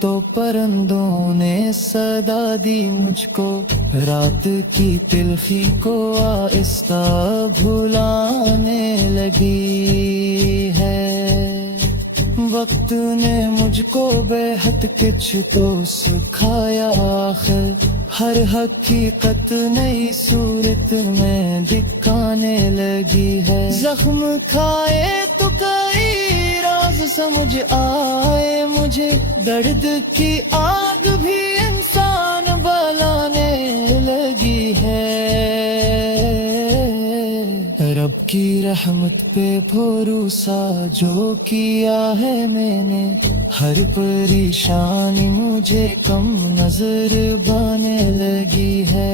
تو پرندوں نے صدا دی مجھ کو، رات کی تلخی کو آہستہ بھلانے لگی ہے۔ وقت نے مجھ کو بے حد کچھ تو سکھایا، آخر ہر حقیقت نئی صورت میں دکھانے لگی ہے۔ زخم کھائے تو کئی راز سمجھ آئے مجھے، درد کی آگ بھی انسان بلانے لگی ہے۔ رب کی رحمت پہ بھروسہ جو کیا ہے میں نے، ہر پریشانی مجھے کم نظر بانے لگی ہے۔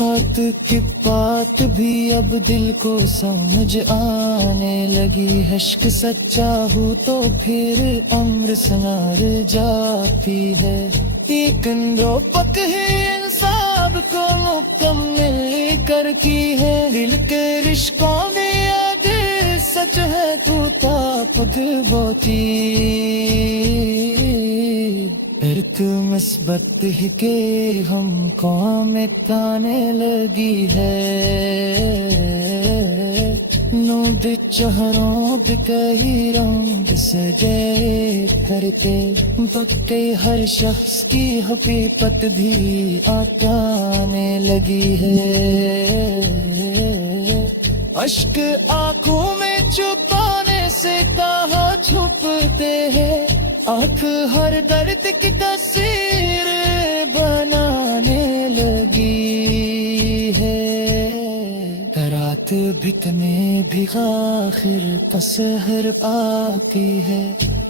ہاتھ کی بات بھی اب دل کو سمجھ آنے لگی، عشق سچا ہو تو پھر عمر سنار جاتی ہے۔ ایک اندرو پک ہے انصاف کو مکمل کر کی ہے، دل کے رشکوں میں یاد سچ ہے کوتا پک بوتی۔ ایک مثبت ہی کے ہم قوم تانے لگی ہے، نوب چہروں پہ کئی رنگ سجے کرتے، پکے ہر شخص کی حقیقت بھی آنے لگی ہے۔ اشک آنکھوں میں چھپانے سے کہاں چھپتے ہیں، آنکھ ہر درد کی تصویر بنانے لگی ہے۔ رات بتنے بھی آخر پسحر آتی ہے،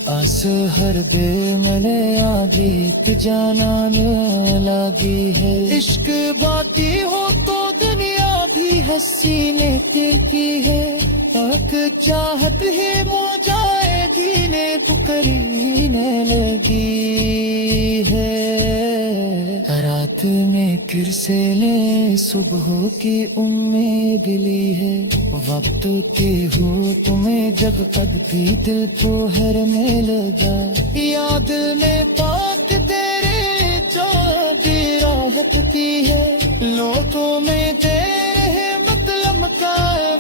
آس ہر دل ملے آگے جانانے لگی ہے۔ عشق باقی ہو تو دنیا بھی حسینے کی ہے، تک چاہت ہی مو جائے گینے پکڑینے لگی ہے۔ رات میں پھر سے لے صبح کی امید لی ہے، وقت کے ہو تمہیں جب قد بھی دل کو ہرنے لگا، یاد میں پاک تیرے جو بھی راحت کی ہے، لوٹوں میں تیرے مطلب کا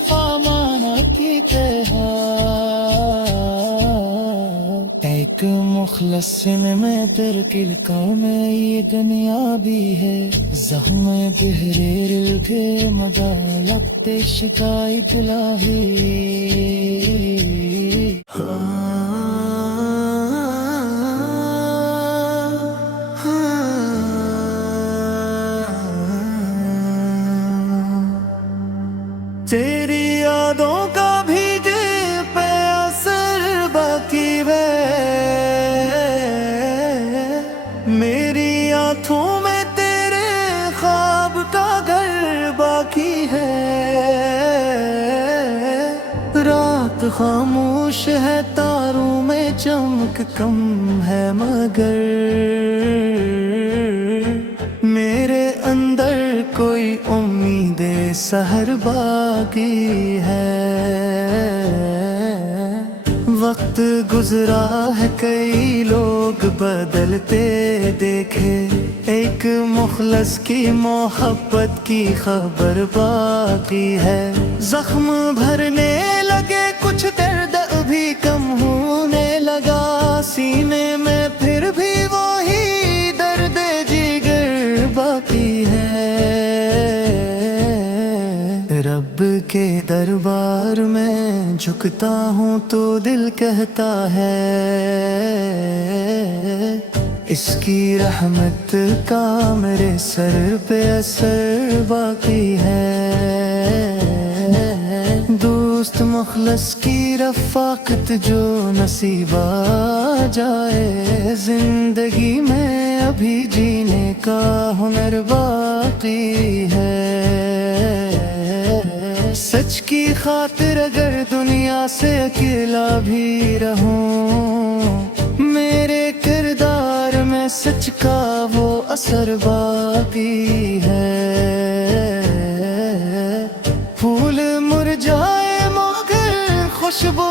فامانہ کی طرح۔ ایک مخلص میں ترکل کا میں یہ دنیا بھی ہے، زخم بحریر کے مگا لگتے شکایت لاہی۔ تیری یادوں کا بھی دل پہ اثر باقی ہے، میری آنکھوں میں تیرے خواب کا گھر باقی ہے۔ رات خاموش ہے تاروں میں چمک کم ہے، مگر میرے اندر کوئی امید سحر باقی ہے۔ وقت گزرا ہے کئی لوگ بدلتے دیکھے، ایک مخلص کی محبت کی خبر باقی ہے۔ زخم بھرنے لگے کچھ درد بھی کم ہونے لگا، سینے میں پھر بھی وہی درد جگر باقی ہے۔ رب کے دربار میں جھکتا ہوں تو دل کہتا ہے، اس کی رحمت کا میرے سر پہ اثر باقی ہے۔ دوست مخلص کی رفاقت جو نصیب آ جائے، زندگی میں ابھی جینے کا ہنر باقی ہے۔ سچ کی خاطر اگر دنیا سے اکیلا بھی رہوں، میرے کردار میں سچ کا وہ اثر باقی ہے۔ پھول مرجھائے مگر خوشبو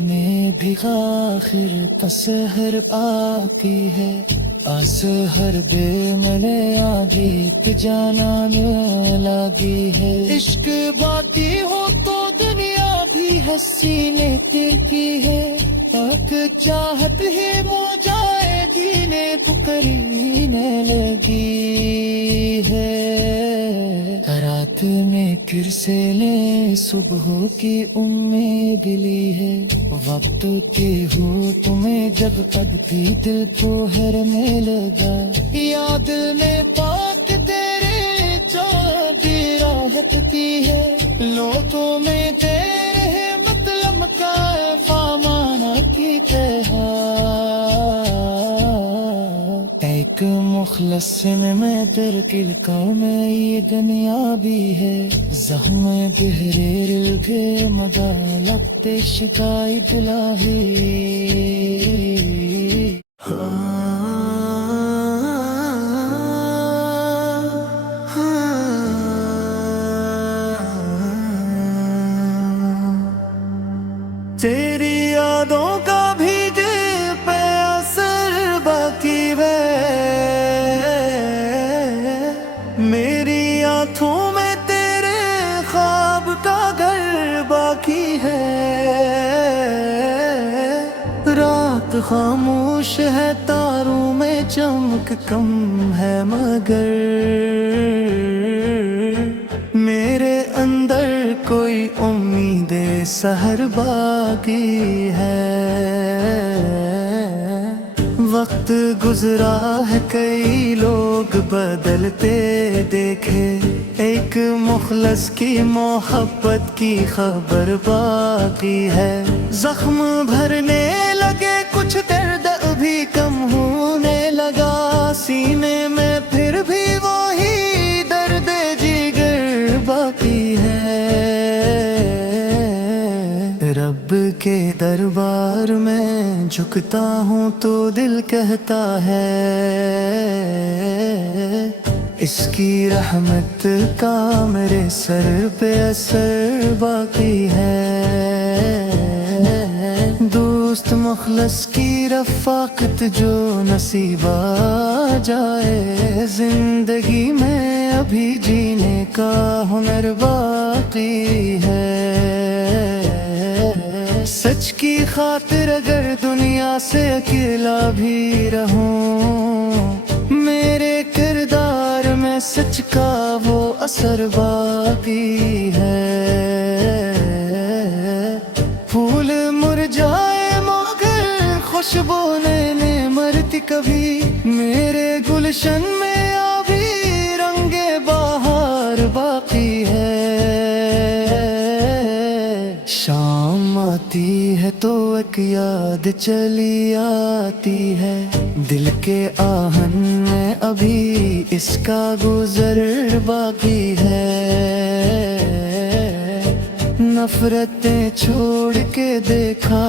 میں بھی آخر تسہر باقی ہے آسہر بے ملے آگے پہ جانا لگی ہے عشق باقی ہو تو دنیا بھی حسینے کی ہے تک چاہت ہی مو جائے گینے پکرینے لگی ہے رات میں کرسلیں صبح کی امید لی ہے وقت کی ہو تمہیں جب قد بھی دل کو ہرنے لگا یا دل میں پاک تیرے جو بھی راحت کی ہے لو تمہیں تیرے مطلب کا فامانہ کی طرح ایک مخلص میں ترکل قوم یہ دنیا بھی ہے زخم گہرے رل کے مدا لگتے شکایت لاہی تیری یادوں کا بھی دل پہ اثر باقی ہے میری آنکھوں میں تیرے خواب کا گھر باقی ہے رات خاموش ہے تاروں میں چمک کم ہے مگر میرے اندر کوئی امید سحر باقی ہے وقت گزرا ہے کئی لوگ بدلتے دیکھے ایک مخلص کی محبت کی خبر باقی ہے زخم بھرنے لگے کچھ درد بھی کم ہونے لگا سینے میں پھر بھی وہی درد جگر باقی ہے رب کے دربار میں جھکتا ہوں تو دل کہتا ہے اس کی رحمت کا میرے سر پہ اثر باقی ہے دوست مخلص کی رفاقت جو نصیب آ جائے زندگی میں ابھی جینے کا ہنر باقی ہے سچ کی خاطر اگر دنیا سے اکیلا بھی رہوں میرے کردار میں سچ کا وہ اثر باقی ہے پھول مرجھائے مگر خوشبو نہیں مرتی کبھی میرے گلشن میں ابھی رنگ بہار باقی ہے شام آتی ہے تو ایک یاد چلی آتی ہے دل کے آہن میں ابھی اس کا گزر باقی ہے نفرتیں چھوڑ کے دیکھا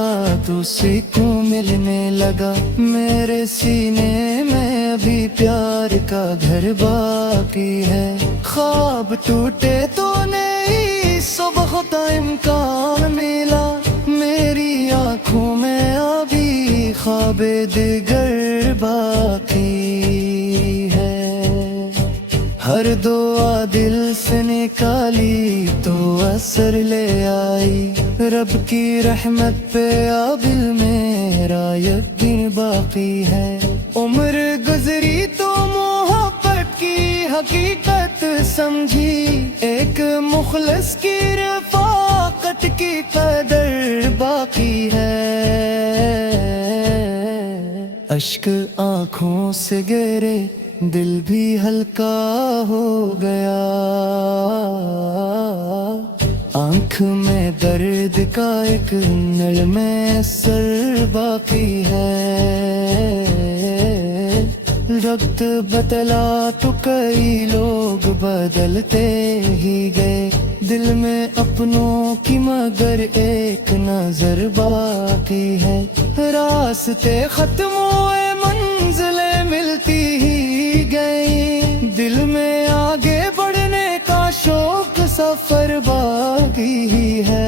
تو اسی کو ملنے لگا میرے سینے میں ابھی پیار کا گھر باقی ہے خواب ٹوٹے تو نہیں صبح کا امکان ملا میری آنکھوں میں ابھی خواب دیگر باقی ہے ہر دعا دل سے نکالی تو اثر لے آئی رب کی رحمت پہ عابل میرا یقین باقی ہے عمر گزری تو محبت کی حقیقت سمجھی ایک مخلص کی رفاقت کی قدر باقی ہے اشک آنکھوں سے گہرے دل بھی ہلکا ہو گیا آنکھ میں درد کا ایک نل میں اثر باقی ہے وقت بتلا تو کئی لوگ بدلتے ہی گئے دل میں اپنوں کی مگر ایک نظر باقی ہے راستے ختم ہوئے منزلیں ملتی ہی گئی دل میں آگے بڑھنے کا شوق سفر باقی ہی ہے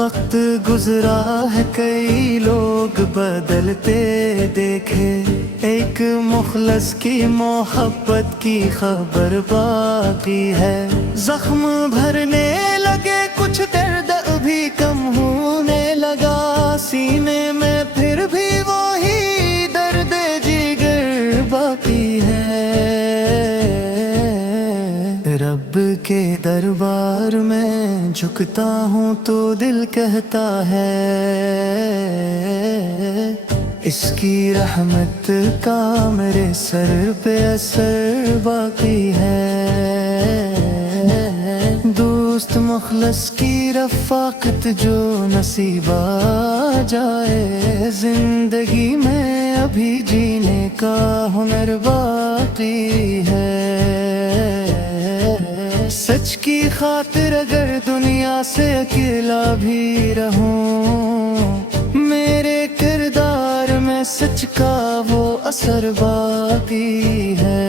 وقت گزرا ہے کئی لوگ بدلتے دیکھے، ایک مخلص کی محبت کی خبر باقی ہے۔ زخم بھرنے لگے کچھ، درد بھی کم ہونے لگا سینے میں، پھر بھی وہی درد جگر باقی ہے۔ رب کے دربار میں جھکتا ہوں تو دل کہتا ہے، اس کی رحمت کا میرے سر پہ اثر باقی ہے۔ دوست مخلص کی رفاقت جو نصیب آ جائے، زندگی میں ابھی جینے کا ہنر باقی ہے۔ سچ کی خاطر اگر دنیا سے اکیلا بھی رہوں، میرے کردار میں سچ کا وہ اثر باقی ہے۔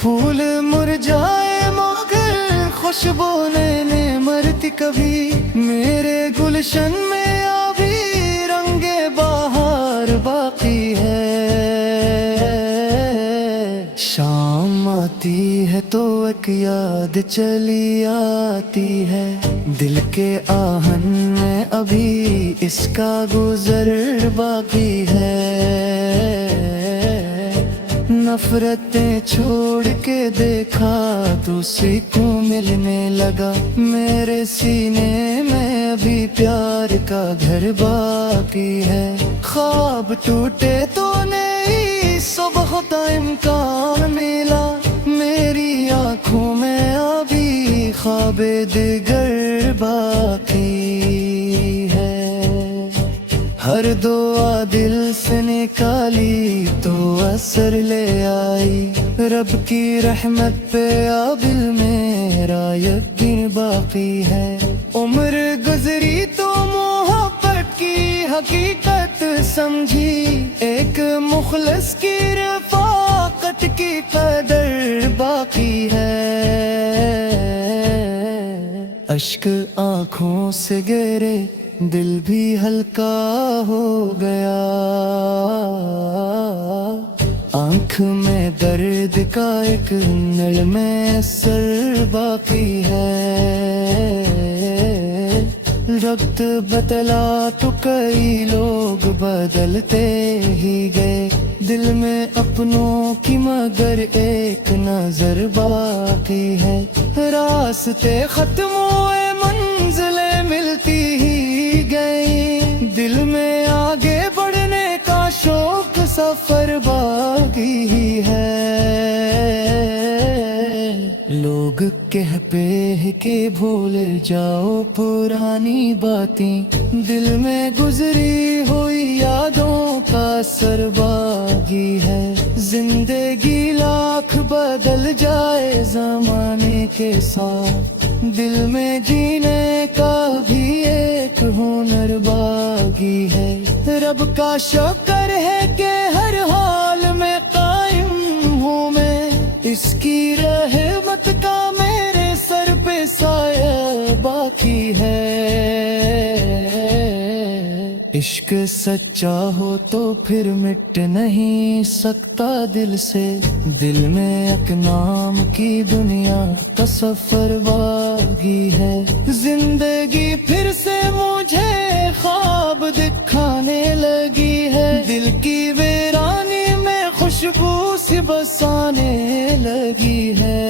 پھول مرجھائے مگر خوشبو نہیں مرتی کبھی، میرے گلشن میں ابھی رنگ بہار باقی ہے۔ شام آتی ہے تو ایک یاد چلی آتی ہے، دل کے آہن میں ابھی اس کا گزر باقی ہے۔ نفرتیں چھوڑ کے دیکھا تو سکون ملنے لگا، میرے سینے میں ابھی پیار کا گھر باقی ہے۔ خواب ٹوٹے تو نئی صبح کا امکان ملا، میری آنکھوں میں ابھی خواب دیگر باقی ہے۔ ہر دعا دل سے نکالی تو اثر لے آئی، رب کی رحمت پہ ابل میرا یقین باقی ہے۔ عمر گزری تو محبت کی حقیقت سمجھی، ایک مخلص کی رفاقت کی قدر باقی ہے۔ اشک آنکھوں سے گرے، دل بھی ہلکا ہو گیا، آنکھ میں درد کا ایک نرم اثر باقی ہے۔ وقت بتلا تو کئی لوگ بدلتے ہی گئے، دل میں اپنوں کی مگر ایک نظر باقی ہے۔ راستے ختم ہوئے منزلیں ملتی ہی گئی، دل میں آگے بڑھنے کا شوق سفر باقی ہی ہے۔ لوگ کہہ پہ کہ بھول جاؤ پرانی باتیں، دل میں گزری ہوئی یادوں کا اثر باقی ہے۔ زندگی لاکھ بدل جائے زمانے کے ساتھ، دل میں جینے کا بھی ایک ہنر باقی ہے۔ رب کا شکر ہے کہ ہر حال میں قائم ہوں میں، اس کی رحمت کا میرے سر پہ سایہ باقی ہے۔ عشق سچا ہو تو پھر مٹ نہیں سکتا دل سے، دل میں ایک نام کی دنیا کا سفر باقی ہے۔ زندگی پھر سے مجھے خواب دکھانے لگی ہے، دل کی ویرانی میں خوشبو سی بسانے لگی ہے۔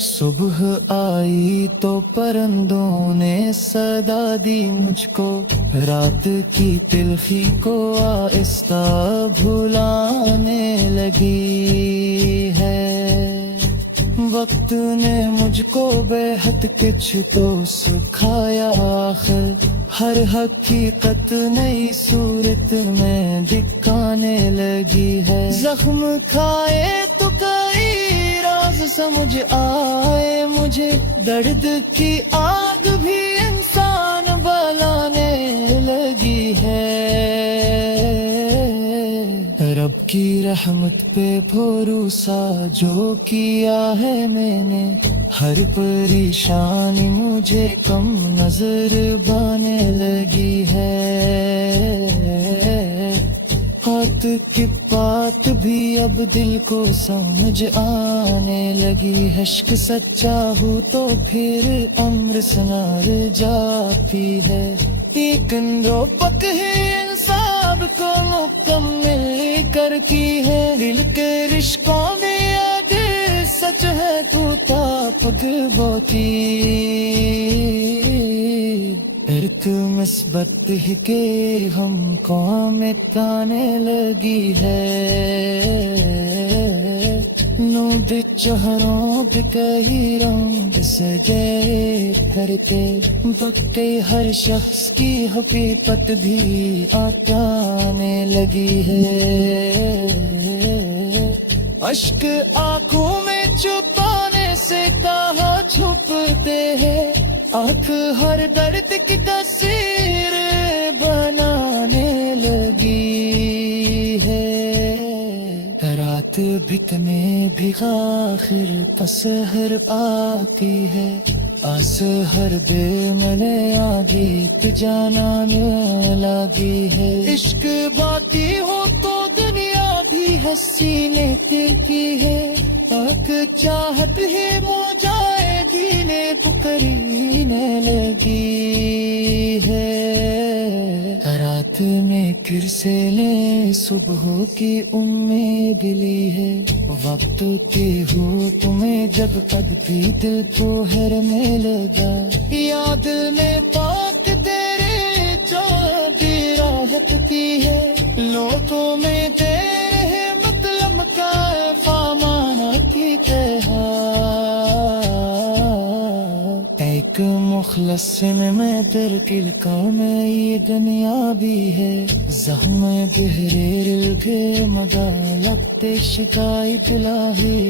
صبح آئی تو پرندوں نے صدا دی مجھ کو، رات کی تلخی کو آہستہ بھلانے لگی ہے۔ وقت نے مجھ کو بے حد کچھ تو سکھایا، آخر ہر حقیقت نئی صورت میں دکھانے لگی ہے۔ زخم کھائے تو کئی راز سمجھ آئے مجھے، درد کی آگ بھی انسان بلانے لگی ہے۔ رب کی رحمت پہ بھروسہ جو کیا ہے میں نے، ہر پریشانی مجھے کم نظر بانے لگی ہے، بات کی بات بھی اب دل کو سمجھ آنے لگی ہے، عشق سچا ہو تو پھر عمر سنار جاتی ہے، لیکن روپک ہے انصاف کو مکمل کر کی ہے، دل کے رشتوں میں آگے سچ ہے تو تاپک بوتی، ارت مثبت ہی کے ہم کو میں تانے لگی ہے، نوڈ چہروں پہ کئی رنگ سجے کرتے، بکتے ہر شخص کی حقیقت بھی آنے لگی ہے، اشک آنکھوں میں چھپانے سے کہاں چھپتے ہیں، آنکھ ہر درد کی تصویر بنانے لگی ہے، رات بھکنے بھی آخر پسہر آتی ہے، آس ہر بے ملے آگے جانانے لگی ہے، عشق باتی ہو تو دنیا بھی حسینے دل کی ہے، تک چاہت ہی مو جائے گیلے پکڑنے لگی ہے، رات میں کرسلیں صبح کی امید لی ہے، وقت کی ہو تمہیں جب قد بھی دل کو ہرنے لگا، یا دل میں پاک تیرے جو بھی راحت کی ہے، لوٹوں میں تیرے مطلب کا فامانہ کی طرح، ایک مخلص میں در کل کا میں یہ دنیا بھی ہے، زخم گہرے رل کے مگا لگتے شکایت لاہی